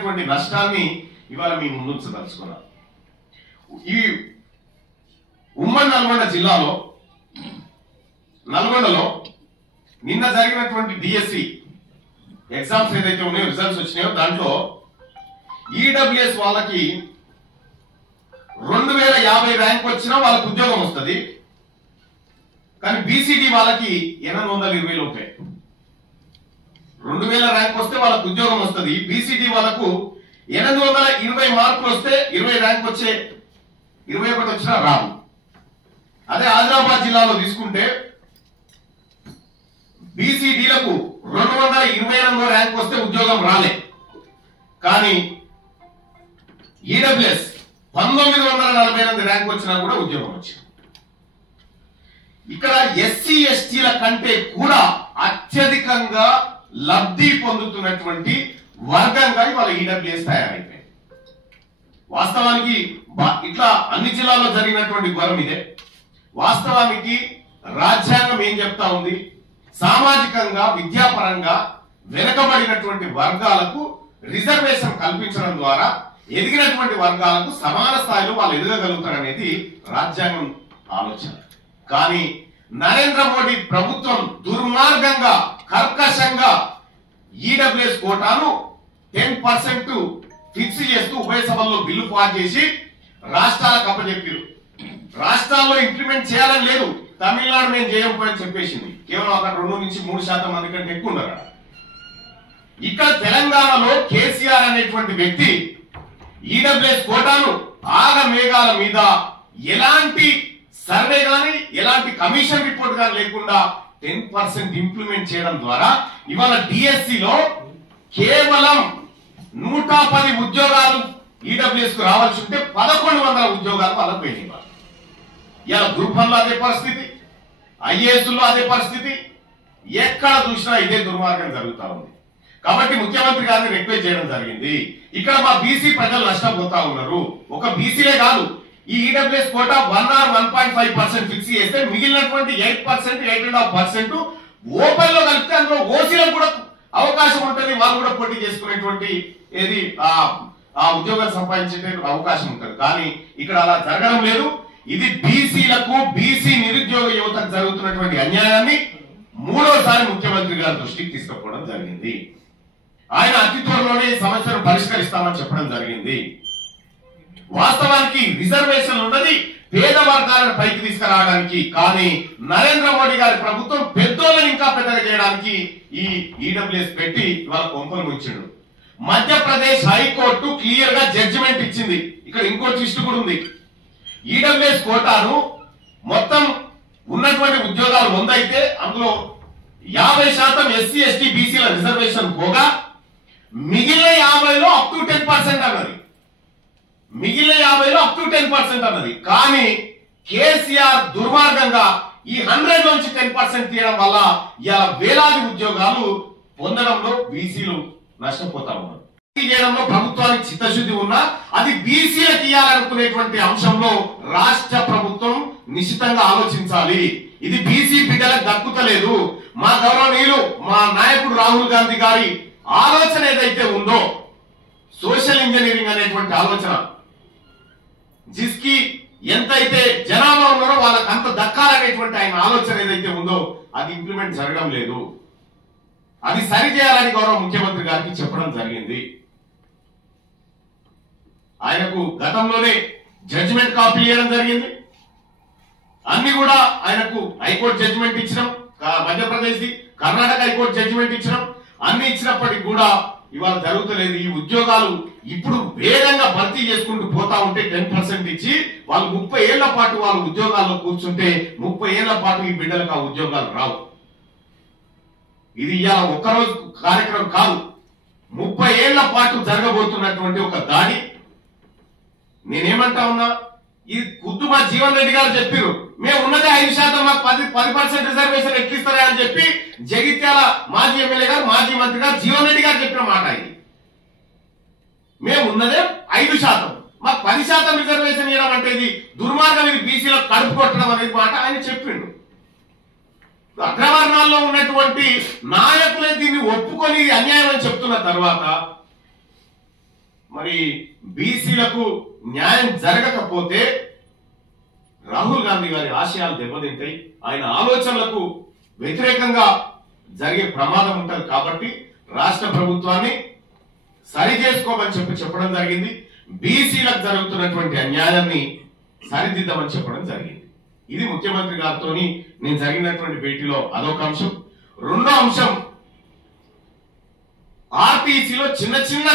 జరిగినటువంటి నష్టాన్ని ఇవాళ మీ ముందుంచదలుచుకున్నాం. ఈ ఉమ్మడి నల్గొండ జిల్లాలో నల్గొండలో నిన్న జరిగినటువంటి డిఎస్సి ఎగ్జామ్స్ ఏదైతే ఉన్నాయో రిజల్ట్స్ వచ్చినాయో దాంట్లో ఈడబ్ల్యూఎస్ వాళ్ళకి 2050 ర్యాంక్ వచ్చినా వాళ్ళకి ఉద్యోగం వస్తుంది. కానీ బీసీడీ వాళ్ళకి 820 లోపే. 2000 ర్యాంక్ వస్తే వాళ్ళకు ఉద్యోగం వస్తుంది. బీసీడీ వాళ్ళకు 820 మార్కులు వస్తే 20 ర్యాంక్ వచ్చే 21 వచ్చినా రాదు. అదే ఆదిలాబాద్ జిల్లాలో తీసుకుంటే బీసీడీలకు 228 ర్యాంక్ వస్తే ఉద్యోగం రాలే. కానీ ఈడబ్ల్యూఎస్ 1948 ర్యాంక్ వచ్చినా కూడా ఉద్యోగం వచ్చింది. ఇక్కడ ఎస్సీ ఎస్టీల కంటే కూడా అత్యధికంగా లబ్ధి పొందుతున్నటువంటి వర్గంగా ఇవాళ ఈడబ్ల్యూఎస్ తయారైపోయింది. వాస్తవానికి ఇట్లా అన్ని జిల్లాల్లో జరిగినటువంటి ఘోరం ఇదే. వాస్తవానికి రాజ్యాంగం ఏం చెప్తా ఉంది, సామాజికంగా విద్యాపరంగా వెనుకబడినటువంటి వర్గాలకు రిజర్వేషన్ కల్పించడం ద్వారా ఎదిగినటువంటి వర్గాలకు సమాన స్థాయిలో వాళ్ళు ఎదగగలుగుతారనేది రాజ్యాంగం ఆలోచన. కానీ నరేంద్ర మోడీ ప్రభుత్వం దుర్మార్గంగా కర్కశంగా ఈడబ్ల్యూఎస్ కోటాను 10% ఫిక్స్ చేస్తూ ఉభయ సభల్లో బిల్లు పాస్ చేసి రాష్ట్రాలకు అప్పచెప్పారు. రాష్ట్రాల్లో ఇంప్లిమెంట్ చేయాలని లేదు, తమిళనాడు మేము చేయకపోయని చెప్పేసింది. కేవలం అక్కడ 2 నుంచి 3% మంది కంటే ఎక్కువ ఉన్నారు. ఇక్కడ తెలంగాణలో కేసీఆర్ అనేటువంటి వ్యక్తి ఈడబ్ల్యూఎస్ కోటాను ఆగమేఘాల మీద ఎలాంటి సర్వే గాని ఎలాంటి కమిషన్ రిపోర్ట్ గాని లేకుండా 10% ఇంప్లిమెంట్ చేయడం ద్వారా ఇవాళ డిఎస్సిలో కేవలం 110 ఉద్యోగాలు ఈడబ్ల్యూఎస్ కు రావాల్సి ఉంటే 1100 ఉద్యోగాలు వాళ్ళకు పోయినాయి. ఇలా గ్రూప్ 1 లో అదే పరిస్థితి, ఐఏఎస్ లో అదే పరిస్థితి, ఎక్కడ చూసినా ఇదే దుర్మార్గం జరుగుతా ఉంది. కాబట్టి ముఖ్యమంత్రి గారిని రిక్వెస్ట్ చేయడం జరిగింది. ఇక్కడ మా బీసీ ప్రజలు నష్టపోతా ఉన్నారు. ఒక బీసీలే కాదు, ఈ ఈడబ్ల్యూఎస్ కోటా 1 or 1.5% ఫిక్స్ చేస్తే మిగిలినటువంటి 8%, 8.5% ఓపెన్ లో కలిపితే అందులో ఓసీలకు కూడా అవకాశం ఉంటుంది. వాళ్ళు కూడా పోటీ చేసుకునేటువంటి ఏది ఆ ఉద్యోగాలు సంపాదించే అవకాశం ఉంటుంది. కానీ ఇక్కడ అలా జరగడం లేదు. ఇది బీసీలకు, బీసీ నిరుద్యోగ యువతకు జరుగుతున్నటువంటి అన్యాయాన్ని మూడోసారి ముఖ్యమంత్రి గారి దృష్టికి తీసుకుపోవడం జరిగింది. ఆయన అతి త్వరలోనే ఈ సమస్యను పరిష్కరిస్తామని చెప్పడం జరిగింది. వాస్తవానికి రిజర్వేషన్ ఉన్నది పేద వర్గాలను పైకి తీసుకురావడానికి. కానీ నరేంద్ర మోడీ గారి ప్రభుత్వం పెద్దోళ్ళని ఇంకా పెద్దగా చేయడానికి ఈ ఈడబ్ల్యూఎస్ పెట్టి ఇవాళ కొంపలు ముంచిండు. మధ్యప్రదేశ్ హైకోర్టు క్లియర్ గా జడ్జిమెంట్ ఇచ్చింది. ఇక్కడ ఇంకో ట్విస్ట్ కూడా ఉంది. ఈడబ్ల్యూఎస్ కోటాను మొత్తం ఉన్నటువంటి ఉద్యోగాలు 100 అయితే అందులో 50% ఎస్సీ ఎస్టీ బీసీల రిజర్వేషన్ పోగా మిగిలిన 50లో అప్ టు 10% అన్నది. మిగిలిన 50లో అప్ టు 10% అన్నది. కానీ కేసీఆర్ దుర్మార్గంగా ఈ 100 నుంచి 10% తీయడం వల్ల ఇలా వేలాది ఉద్యోగాలు పొందడంలో బీసీలు నష్టపోతా ఉన్నారు. చేయడంలో ప్రభుత్వానికి చిత్తశుద్ధి ఉన్నా అది బీసీలకు ఇవ్వాలనుకునేటువంటి అంశంలో రాష్ట్ర ప్రభుత్వం నిశ్చితంగా ఆలోచించాలి. ఇది బీసీ బిడ్డలకు దక్కుతలేదు. మా గౌరవనీయులు మా నాయకుడు రాహుల్ గాంధీ గారి ఆలోచన ఏదైతే ఉందో సోషల్ ఇంజనీరింగ్ అనేటువంటి ఆలోచన, జిస్కి ఎంతైతే జనాభా ఉన్నారో వాళ్ళకి అంత దక్కాలనేటువంటి ఆయన ఆలోచన ఏదైతే ఉందో అది ఇంప్లిమెంట్ జరగడం లేదు. అది సరిచేయాలని గౌరవ ముఖ్యమంత్రి గారికి చెప్పడం జరిగింది. ఆయనకు గతంలోనే జడ్జిమెంట్ కాపీ ఇవ్వడం జరిగింది. అన్ని కూడా ఆయనకు హైకోర్టు జడ్జిమెంట్ ఇచ్చినాం, మధ్యప్రదేశ్ కర్ణాటక హైకోర్టు జడ్జిమెంట్ ఇచ్చినాం. అన్ని ఇచ్చినప్పటికీ కూడా ఇవాళ జరుగుతలేదు. ఈ ఉద్యోగాలు ఇప్పుడు వేగంగా భర్తీ చేసుకుంటూ పోతా ఉంటే 10% ఇచ్చి వాళ్ళు 30 ఏళ్ల పాటు వాళ్ళు ఉద్యోగాల్లో కూర్చుంటే 30 ఏళ్ల పాటు ఈ బిడ్డలకు ఆ ఉద్యోగాలు రావు. ఇది ఇవాళ ఒక్కరోజు కార్యక్రమం కాదు, 30 ఏళ్ల పాటు జరగబోతున్నటువంటి ఒక దాడి. నేనేమంటా ఉన్నా, ఇది కుద్దుమా జీవన్ రెడ్డి గారు చెప్పారు, మేము ఉన్నదే 5%, మాకు 10% రిజర్వేషన్ ఎక్కిస్తారా అని చెప్పి జగిత్యాల మాజీ ఎమ్మెల్యే గారు, మాజీ మంత్రి గారు జీవన్ రెడ్డి గారు చెప్పిన మాట ఇది. మేము ఉన్నదే 5%, మాకు 10% రిజర్వేషన్ ఇవ్వడం అంటే ఇది దుర్మార్గం, ఇది బీసీలో కడుపు కొట్టడం అనేది మాట ఆయన చెప్పిండు. అగ్రవర్ణాల్లో ఉన్నటువంటి నాయకులే దీన్ని ఒప్పుకొని ఇది అన్యాయం అని చెప్తున్న తర్వాత మరి బీసీలకు న్యాయం జరగకపోతే రాహుల్ గాంధీ గారి ఆశయాలు దెబ్బతింటాయి, ఆయన ఆలోచనలకు వ్యతిరేకంగా జరిగే ప్రమాదం ఉంటుంది. కాబట్టి రాష్ట్ర ప్రభుత్వాన్ని సరి చేసుకోమని చెప్పడం జరిగింది. బీసీలకు జరుగుతున్నటువంటి అన్యాయాన్ని సరిదిద్దమని చెప్పడం జరిగింది. ఇది ముఖ్యమంత్రి గారితో నేను జరిగినటువంటి భేటీలో అదొక అంశం. రెండో అంశం, ఆర్టీసీలో చిన్న చిన్న